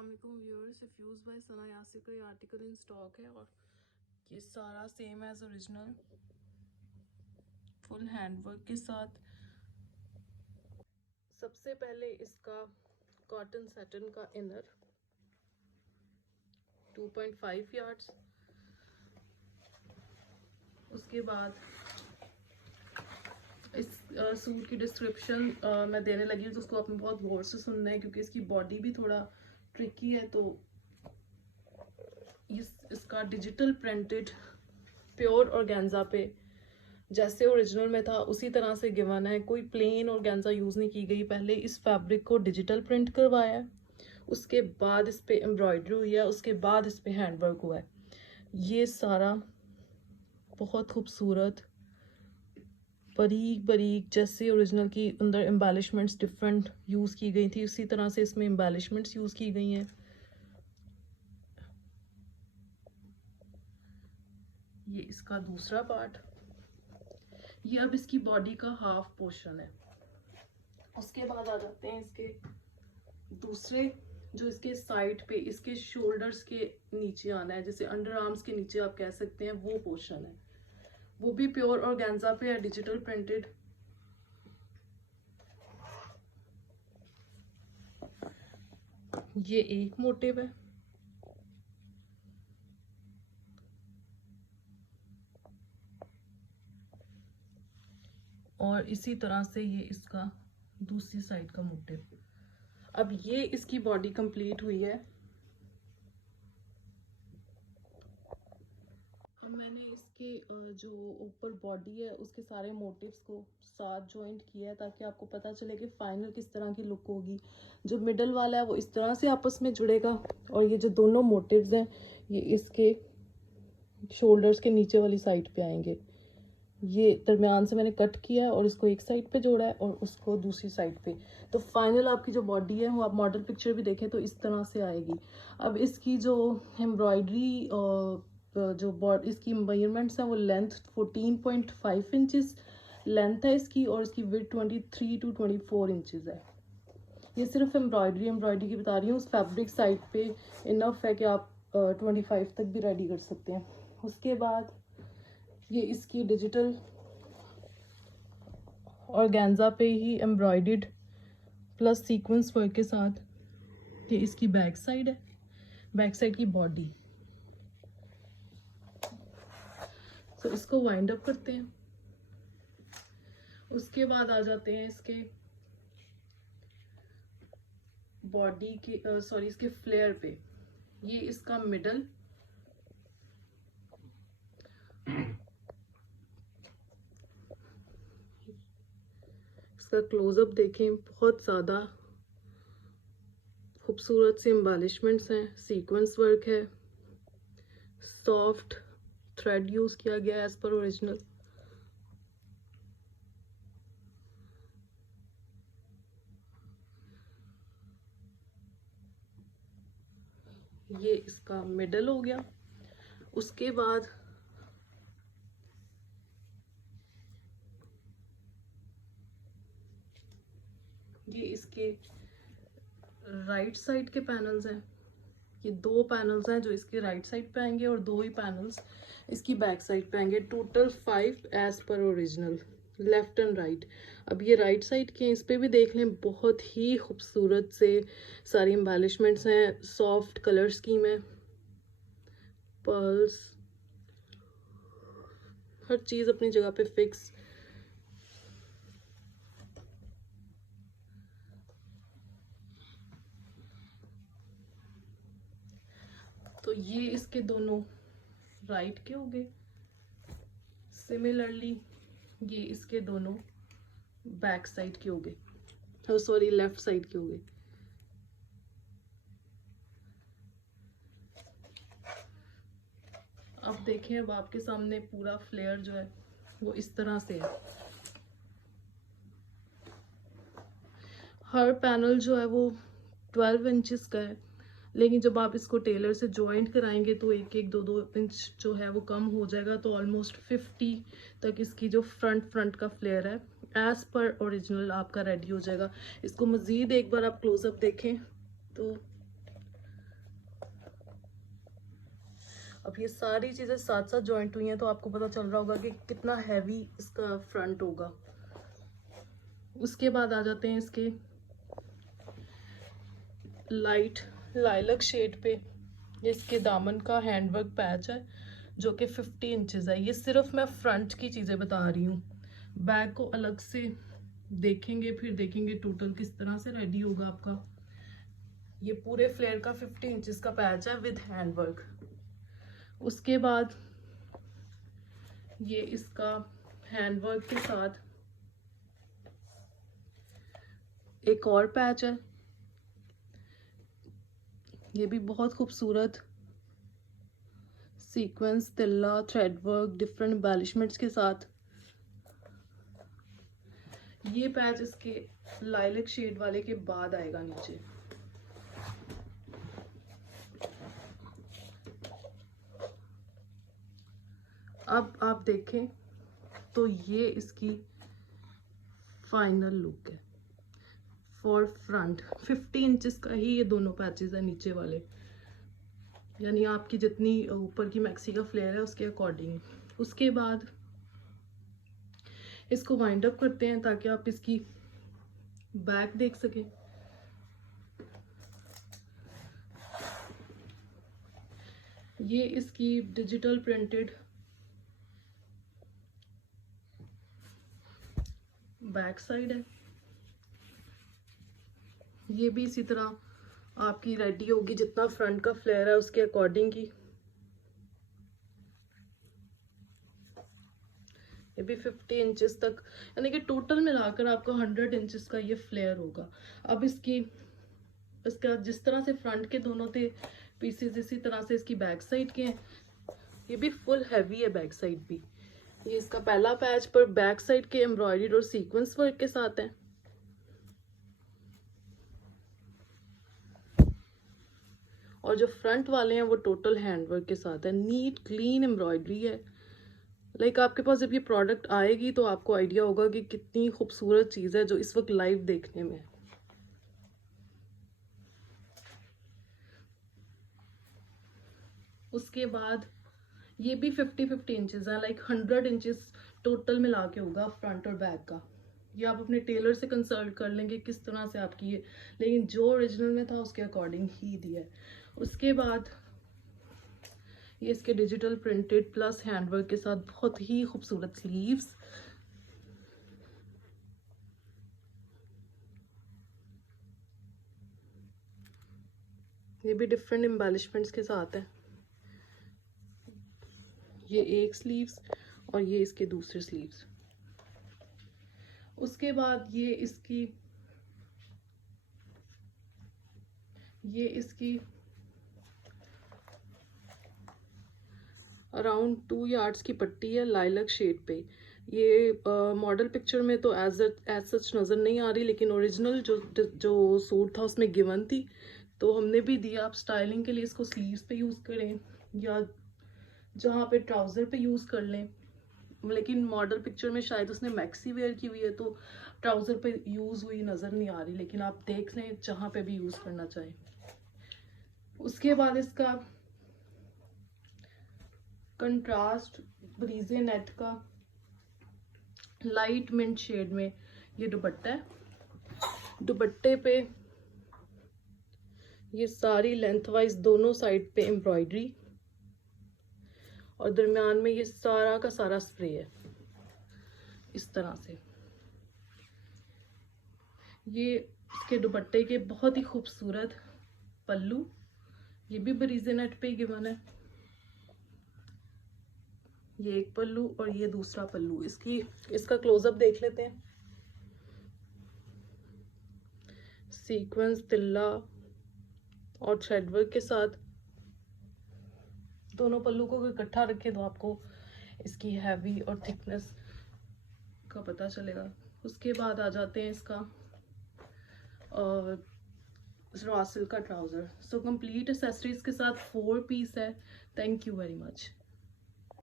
अस्सलाम वालेकुम viewers, fuse by Sana Yasir का ये आर्टिकल इन स्टॉक है और ये सारा same as original full handwork के साथ। सबसे पहले इसका कॉटन सैटिन का इनर 2.5 यार्ड्स, उसके बाद इस सूट की डिस्क्रिप्शन मैं देने लगी हूँ तो उसको आपने बहुत गौर से सुनना है क्योंकि इसकी बॉडी भी थोड़ा ट्रिकी है। तो इसका डिजिटल प्रिंटेड प्योर ऑर्गेन्जा पे जैसे ओरिजिनल में था उसी तरह से गिवन है, कोई प्लेन ऑर्गेन्जा यूज़ नहीं की गई। पहले इस फैब्रिक को डिजिटल प्रिंट करवाया है, उसके बाद इस पे एम्ब्रॉयडरी हुई है, उसके बाद इस पे हैंडवर्क हुआ है। ये सारा बहुत खूबसूरत बारीक बारीक जैसे ओरिजिनल की अंदर एम्बेलिशमेंट्स डिफरेंट यूज़ की गई थी उसी तरह से इसमें एम्बेलिशमेंट्स यूज़ की गई हैं। ये इसका दूसरा पार्ट, ये अब इसकी बॉडी का हाफ पोर्शन है। उसके बाद आ जाते हैं इसके दूसरे, जो इसके साइड पे इसके शोल्डर्स के नीचे आना है, जैसे अंडर आर्म्स के नीचे आप कह सकते हैं, वो पोर्शन है। वो भी प्योर ऑर्गेन्जा पे है, डिजिटल प्रिंटेड। ये एक मोटिव है, और इसी तरह से ये इसका दूसरी साइड का मोटिव। अब ये इसकी बॉडी कंप्लीट हुई है। अब मैंने इसके जो ऊपर बॉडी है उसके सारे मोटिव्स को साथ जॉइंट किया है ताकि आपको पता चले कि फाइनल किस तरह की लुक होगी। जो मिडल वाला है वो इस तरह से आपस में जुड़ेगा, और ये जो दोनों मोटिव्स हैं ये इसके शोल्डर्स के नीचे वाली साइड पे आएंगे। ये दरमियान से मैंने कट किया है और इसको एक साइड पे जोड़ा है और उसको दूसरी साइड पे। तो फाइनल आपकी जो बॉडी है वो आप मॉडल पिक्चर भी देखें तो इस तरह से आएगी। अब इसकी जो एम्ब्रॉयडरी जो इसकी मेजरमेंट्स हैं वो लेंथ 14.5 इंचेस लेंथ है इसकी, और इसकी विड्थ 23 to 24 इंचेस है। ये सिर्फ एम्ब्रॉयडरी की बता रही हूँ। उस फैब्रिक साइड पे इनफ है कि आप 25 तक भी रेडी कर सकते हैं। उसके बाद ये इसकी डिजिटल ऑर्गेन्जा पे ही एम्ब्रॉयडर्ड प्लस सीक्वेंस वर्क के साथ ये इसकी बैक साइड है, बैक साइड की बॉडी। तो इसको वाइंड अप करते हैं। उसके बाद आ जाते हैं इसके बॉडी के इसके फ्लेयर पे। ये इसका मिडल, इसका क्लोजअप देखें, बहुत ज़्यादा खूबसूरत से एम्बेलिशमेंट्स हैं, सीक्वेंस वर्क है, सॉफ्ट थ्रेड यूज़ किया गया एज पर ओरिजिनल। ये इसका मिडल हो गया। उसके बाद ये इसके राइट साइड के पैनल्स हैं। ये दो पैनल्स हैं जो इसके राइट साइड पे आएंगे और दो ही पैनल्स इसकी बैक साइड पे आएंगे। Total 5 as per original, left and right. अब ये राइट साइड के इस पे भी देख लें, बहुत ही खूबसूरत से सारी एम्बेलिशमेंट्स हैं, सॉफ्ट कलर स्कीम है, पर्ल्स, हर चीज़ अपनी जगह पे फिक्स। तो ये इसके दोनों राइट के हो गए। सिमिलरली ये इसके दोनों बैक साइड के हो गए, सॉरी लेफ्ट साइड के हो गए। अब देखें, अब आपके सामने पूरा फ्लेयर जो है वो इस तरह से है। हर पैनल जो है वो 12 इंचेस का है, लेकिन जब आप इसको टेलर से जॉइंट कराएंगे तो एक एक दो दो इंच जो है वो कम हो जाएगा। तो ऑलमोस्ट 50 तक इसकी जो फ्रंट का फ्लेयर है एज पर ओरिजिनल आपका रेडी हो जाएगा। इसको मज़ीद एक बार आप क्लोजअप देखें तो अब ये सारी चीज़ें साथ साथ जॉइंट हुई हैं तो आपको पता चल रहा होगा कि कितना हैवी इसका फ्रंट होगा। उसके बाद आ जाते हैं इसके लाइट लाइलक शेड पे। ये इसके दामन का हैंडवर्क पैच है जो कि 50 इंचेस है। ये सिर्फ मैं फ्रंट की चीज़ें बता रही हूँ, बैक को अलग से देखेंगे, फिर देखेंगे टोटल किस तरह से रेडी होगा आपका। ये पूरे फ्लेयर का 50 इंचेस का पैच है विद हैंडवर्क। उसके बाद ये इसका हैंडवर्क के साथ एक और पैच है, ये भी बहुत खूबसूरत sequence, tilla, thread work, different embellishments के साथ। ये पैच इसके लाइलक शेड वाले के बाद आएगा नीचे। अब आप देखें तो ये इसकी फाइनल लुक है फॉर फ्रंट। 50 इंचेस का ही ये दोनों पैचेस है नीचे वाले, यानी आपकी जितनी ऊपर की मैक्सी का फ्लेयर है उसके अकॉर्डिंग। उसके बाद इसको वाइंड अप करते हैं ताकि आप इसकी बैक देख सकें। ये इसकी डिजिटल प्रिंटेड बैक साइड है। ये भी इसी तरह आपकी रेडी होगी जितना फ्रंट का फ्लेयर है उसके अकॉर्डिंग की। ये भी 50 इंचेस तक, यानी कि टोटल मिलाकर आपका 100 इंचेस का ये फ्लेयर होगा। अब इसका जिस तरह से फ्रंट के दोनों थे पीसेस, इसी तरह से इसकी बैक साइड के हैं। ये भी फुल हैवी है बैक साइड भी। ये इसका पहला पैच पर बैक साइड के एम्ब्रॉयडरी और सीक्वेंस वर्क के साथ है। और जो फ्रंट वाले हैं वो टोटल हैंडवर्क के साथ है, नीट क्लीन एम्ब्रॉयडरी है। लाइक आपके पास जब ये प्रोडक्ट आएगी तो आपको आइडिया होगा कि कितनी खूबसूरत चीज़ है जो इस वक्त लाइव देखने में है। उसके बाद ये भी 50-50 इंचेस है, लाइक 100 इंचेस टोटल मिला के होगा फ्रंट और बैक का। ये आप अपने टेलर से कंसल्ट कर लेंगे किस तरह से आपकी ये, लेकिन जो ओरिजिनल में था उसके अकॉर्डिंग ही दिया है। उसके बाद ये इसके डिजिटल प्रिंटेड प्लस हैंडवर्क के साथ बहुत ही खूबसूरत स्लीव्स। ये भी डिफरेंट एम्बेलिशमेंट्स के साथ है। ये एक स्लीव्स और ये इसके दूसरे स्लीव्स। उसके बाद ये इसकी अराउंड 2 यार्ड्स की पट्टी है लाइलक शेड पे। ये मॉडल पिक्चर में तो एज सच नज़र नहीं आ रही, लेकिन ओरिजिनल जो सूट था उसमें गिवन थी तो हमने भी दिया। आप स्टाइलिंग के लिए इसको स्लीव्स पे यूज़ करें या जहाँ पे ट्राउज़र पे यूज़ कर लें, लेकिन मॉडल पिक्चर में शायद उसने मैक्सी वेयर की हुई है तो ट्राउज़र पे यूज़ हुई नज़र नहीं आ रही, लेकिन आप देख लें जहाँ पे भी यूज़ करना चाहें। उसके बाद इसका कंट्रास्ट ब्रीजे नेट का लाइट मिंट शेड में ये दुपट्टा है। दुपट्टे पे ये सारी लेंथ वाइज दोनों साइड पे एम्ब्रॉयडरी और दरमियान में ये सारा का सारा स्प्रे है इस तरह से। ये इसके दुपट्टे के बहुत ही खूबसूरत पल्लू, ये भी बरीजे नेट पे गिवन है। ये एक पल्लू और ये दूसरा पल्लू। इसका क्लोजअप देख लेते हैं। सीक्वेंस, तिल्ला और थ्रेडवर्क के साथ दोनों पल्लू को इकट्ठा रखें तो आपको इसकी हैवी और थिकनेस का पता चलेगा। उसके बाद आ जाते हैं इसका रॉ सिल्क का ट्राउज़र। सो कंप्लीट एक्सेसरीज के साथ 4 पीस है। Thank you very much.